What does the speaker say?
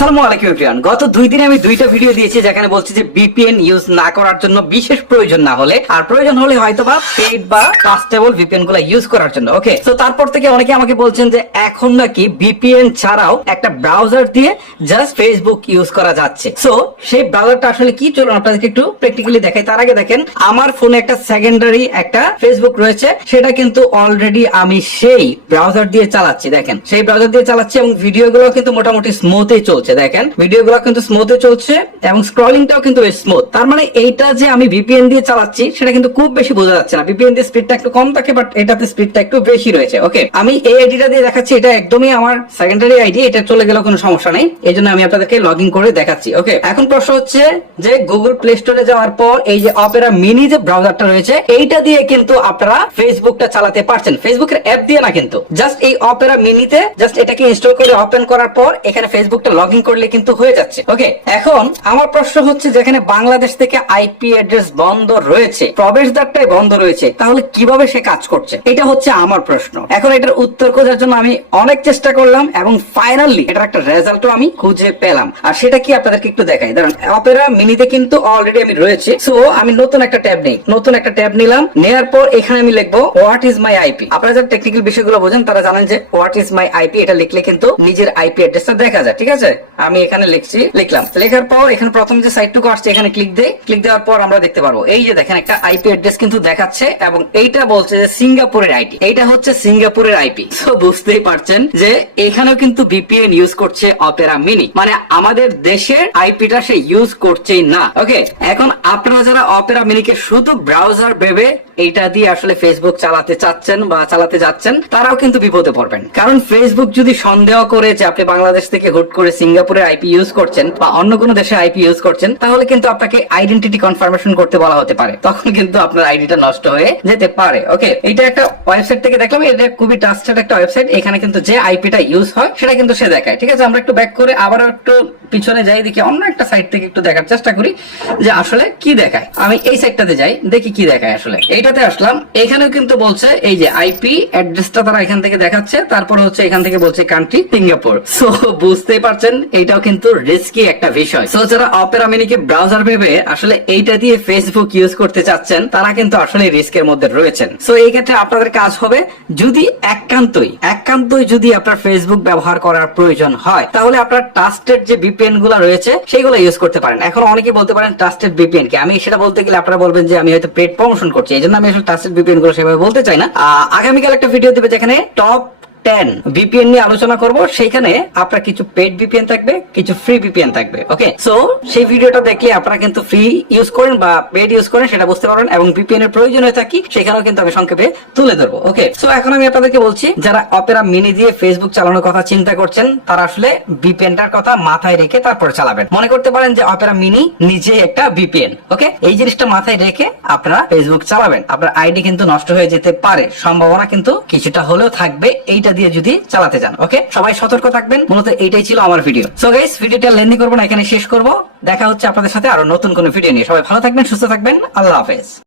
আসসালামু আলাইকুম এভরিওয়ান। গত 2 দিনে আমি 2টা ভিডিও দিয়েছি যেখানে বলছি যে ভিপিএন ইউজ না করার জন্য বিশেষ প্রয়োজন না হলে, আর প্রয়োজন হলে হয়তোবা পেইড বা ট্রাস্টেবল ভিপিএন গুলো ইউজ করার জন্য। ওকে, তো তারপর থেকে অনেকে আমাকে বলছেন যে এখন নাকি ভিপিএন ছাড়াও একটা ব্রাউজার দিয়ে জাস্ট ফেসবুক ইউজ করা যাচ্ছে। সো সেই ব্রাউজারটা আসলে কি, চলুন আপনাদেরকে একটু প্র্যাকটিক্যালি দেখাই। তার আগে দেখেন আমার ফোনে একটা সেকেন্ডারি একটা ফেসবুক রয়েছে, সেটা কিন্তু অলরেডি আমি সেই ব্রাউজার দিয়ে চালাচ্ছি। দেখেন সেই ব্রাউজার দিয়ে চালাচ্ছি এবং ভিডিওগুলো কিন্তু মোটামুটি স্মুথই চলছে। দেখেন ভিডিওগুলো কিন্তু স্মুথে চলছে এবং স্ক্রলিংটাও কিন্তু বেশ স্মুথ। তার মানে এইটা যে আমি ভিপিএন দিয়ে চালাচ্ছি সেটা কিন্তু খুব বেশি বোঝা যাচ্ছে না। ভিপিএন দিয়ে স্পিডটা একটু কম থাকে, বাট এটাতে স্পিডটা একটু বেশি রয়েছে। ওকে, আমি এই আইডিটা দিয়ে দেখাচ্ছি, এটা একদমই আমার সেকেন্ডারি আইডি, এটা চলে গেলেও কোনো সমস্যা নেই, এই জন্য আমি আপনাদেরকে লগ ইন করে দেখাচ্ছি। ওকে, এখন প্রশ্ন হচ্ছে যে গুগল প্লে স্টোরে যাওয়ার পর এই যে অপেরা মিনি যে ব্রাউজারটা রয়েছে এইটা দিয়ে কিন্তু আপনারা ফেসবুকটা চালাতে পারছেন, ফেসবুকের অ্যাপ দিয়ে না, কিন্তু জাস্ট এই অপেরা মিনিতে জাস্ট এটাকে ইনস্টল করে ওপেন করার পর এখানে ফেসবুকটা লগ ইন করলে কিন্তু হয়ে যাচ্ছে। ওকে, এখন আমার প্রশ্ন হচ্ছে যেখানে বাংলাদেশ থেকে আইপি অ্যাড্রেস বন্ধ রয়েছে, প্রবেশদ্বারটাই বন্ধ রয়েছে, তাহলে কিভাবে সে কাজ করছে, এটা হচ্ছে আমার প্রশ্ন। এখন এটার উত্তর খোঁজার জন্য আমি অনেক চেষ্টা করলাম এবং ফাইনালি এটার একটা রেজাল্টও আমি খুঁজে পেলাম। আর সেটা কি আপনাদেরকে একটু দেখাই। ধরুন অপেরা মিনিতে কিন্তু অলরেডি আমি রয়েছে, সো আমি নতুন একটা ট্যাব নেই, নতুন একটা ট্যাব নিলাম, নেওয়ার পর এখানে আমি লিখবো হোয়াট ইজ মাই আইপি। আপনারা যারা টেকনিক্যাল বিষয়গুলো বোঝেন তারা জানেন যে হোয়াট ইজ মাই আইপি এটা লিখলে কিন্তু নিজের আইপি অ্যাড্রেসটা দেখা যায়। ঠিক আছে, আমি এখানে লিখলাম, লেখার পর এখানে প্রথম যে সাইটটুকু আসছে এখানে ক্লিক দেই, ক্লিক দেওয়ার পর আমরা দেখতে পারবো এই যে দেখেন একটা আইপি অ্যাড্রেস কিন্তু দেখাচ্ছে এবং এইটা বলছে যে সিঙ্গাপুরের আইপি, এইটা হচ্ছে সিঙ্গাপুরের আইপি। সো বুঝতেই পারছেন যে এখানেও কিন্তু ভিপিএন ইউজ করছে অপেরা মিনি, মানে আমাদের দেশের আইপিটা সে ইউজ করছেই না। ওকে, এখন আপনারা যারা অপেরা মিনিকে শুধু ব্রাউজার ভেবে এইটা দিয়ে আসলে ফেসবুক চালাতে চাচ্ছেন বা চালাতে যাচ্ছেন, তারাও কিন্তু বিপদে পড়বেন। কারণ ফেসবুক যদি সন্দেহ করে যে আপনি বাংলাদেশ থেকে হুট করে সিঙ্গাপুরের আইপি ইউজ করছেন বা অন্য কোনো দেশের আইপি ইউজ করছেন, তাহলে কিন্তু আপনাকে আইডেন্টিটি কনফার্মেশন করতে বলা হতে পারে, তখন কিন্তু আপনার আইডিটা নষ্ট হয়ে যেতে পারে। ওকে, এটা একটা ওয়েবসাইট থেকে দেখলাম, এটা খুবই ট্রাস্টেড একটা ওয়েবসাইট, এখানে কিন্তু যে আইপিটা ইউজ হয় সেটা কিন্তু সে দেখায়। ঠিক আছে, আমরা একটু ব্যাক করে আবার একটু পিছনে যাই, দেখি অন্য একটা সাইট থেকে একটু দেখার চেষ্টা করি যে আসলে কি দেখায়। আমি এই সাইটটাতে যাই, দেখি কি দেখায়। আসলে এইটাতে আসলাম, এখানেও কিন্তু বলছে এই যে আইপি অ্যাড্রেসটা তারা এখান থেকে দেখাচ্ছে, তারপর হচ্ছে এখান থেকে বলছে কান্ট্রি সিঙ্গাপুর। সো বুঝতেই পারছেন এইটাও কিন্তু রিস্কি একটা বিষয়। সো যারা অপেরা মিনিকে ব্রাউজার ভেবে আসলে এইটা দিয়ে ফেসবুক ইউজ করতে চাচ্ছেন, তারা কিন্তু আসলে রিস্কের মধ্যে রয়েছেন। সো এই ক্ষেত্রে আপনাদের কাজ হবে, যদি একান্তই যদি আপনার ফেসবুক ব্যবহার করার প্রয়োজন হয়, তাহলে আপনার ট্রাস্টেড যে ভিপিএন গুলো রয়েছে সেগুলো ইউজ করতে পারেন। এখন অনেকে বলতে পারেন ট্রাস্টেড ভিপিএন কি, আমি সেটা বলতে গেলে আপনারা বলবেন যে আমি হয়তো পেড প্রমোশন করছি, এই জন্য আমি আসলে ট্রাস্টেড ভিপিএন গুলো সেভাবে বলতে চাই না। আগামীকাল একটা ভিডিও দেবে যেখানে টপ 10 ভিপিএন নিয়ে আলোচনা করব, সেখানে আপনার কিছু পেড ভিপিএন থাকবে, কিছু ফ্রি ভিপিএন থাকবে। ওকে, সো সেই ভিডিওটা দেখলে আপনারা কিন্তু ফ্রি ইউজ করেন বা পেড ইউজ করেন সেটা বুঝতে পারবেন, এবং ভিপিএন এর প্রয়োজন হয়ে থাকি সেখানেও কিন্তু আমি সংক্ষেপে তুলে ধরবো। ওকে, সো এখন আমি আপনাদেরকে বলছি যারা অপেরা মিনি দিয়ে ফেসবুক চালানোর কথা চিন্তা করছেন, তারা আসলে ভিপিএনটার কথা মাথায় রেখে তারপরে চালাবেন। মনে করতে পারেন যে অপেরা মিনি নিজে একটা ভিপিএন। ওকে, এই জিনিসটা মাথায় রেখে আপনারা ফেসবুক চালাবেন, আপনার আইডি কিন্তু নষ্ট হয়ে যেতে পারে, সম্ভাবনা কিন্তু কিছুটা হলেও থাকবে এইটা দিয়ে যদি চালাতে যান। ওকে, সবাই সতর্ক থাকবেন। মূলত এইটাই ছিল আমার ভিডিও। সো গাইস, ভিডিওটা লেন্দি করবো না, এখানে শেষ করব। দেখা হচ্ছে আপনাদের সাথে আরো নতুন কোনো ভিডিও নিয়ে। সবাই ভালো থাকবেন, সুস্থ থাকবেন, আল্লাহ হাফেজ।